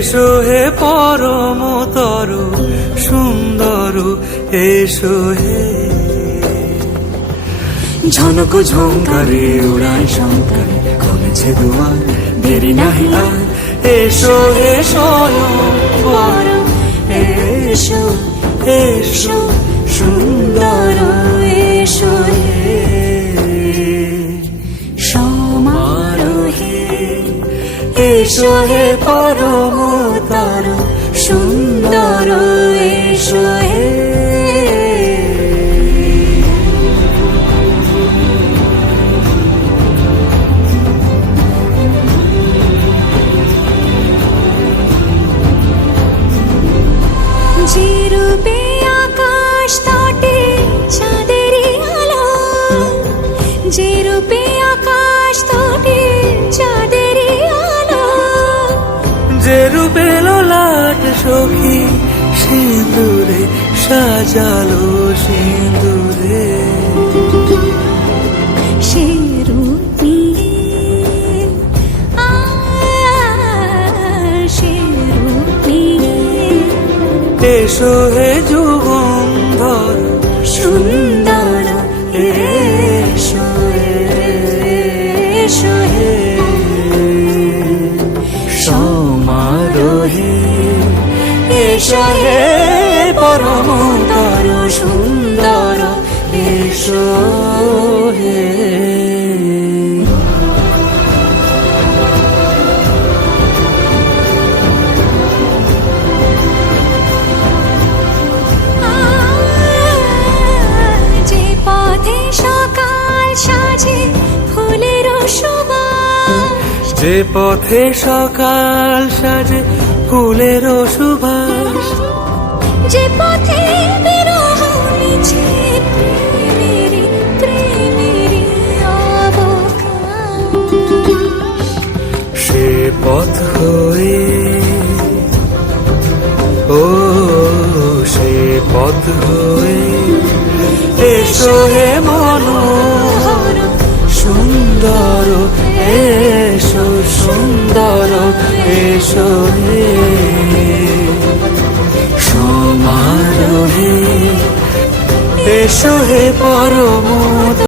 এসো হে পরমতর সুন্দর, এসো হে। ঝনক ঝঙ্কারে উড়ায় শঙ্কারে খুলেছে দুয়ার, দেরি নাহি আর। এসো হে স্বয়ংবর, এসো এসো সুন্দর, এসো হে সমারোহে। এসো হে পরমতর সুন্দর, এসো হে। যে রূপে আকাশ তটে চাঁদেরই আলো, যে রূপে আকাশ তটে চাঁদেরই আলো, যে রূপে ললাট সখী সিঁদুরে সাজালো সিঁদুরে। সে রূপ নিয়ে সে রূপ নিয়ে এসো হে যুগন্ধর সুন্দর, এসো এসো হে সমারোহে। এসো হে পরমতর সুন্দর, এসো হে। যে পথে সকাল সাজে ফুলের সুবাস, যে পথে সকাল সাজে ফুলের সুবাস, যে পথে বিরহ মিছে প্রেমেরই প্রেমেরই অবকাশ, সে পথ হয়ে ও সে পথ হয়ে। এসো হে মনোহর সুন্দর, এসো সুন্দর, এসো হে সমারোহে। এসো হে পরম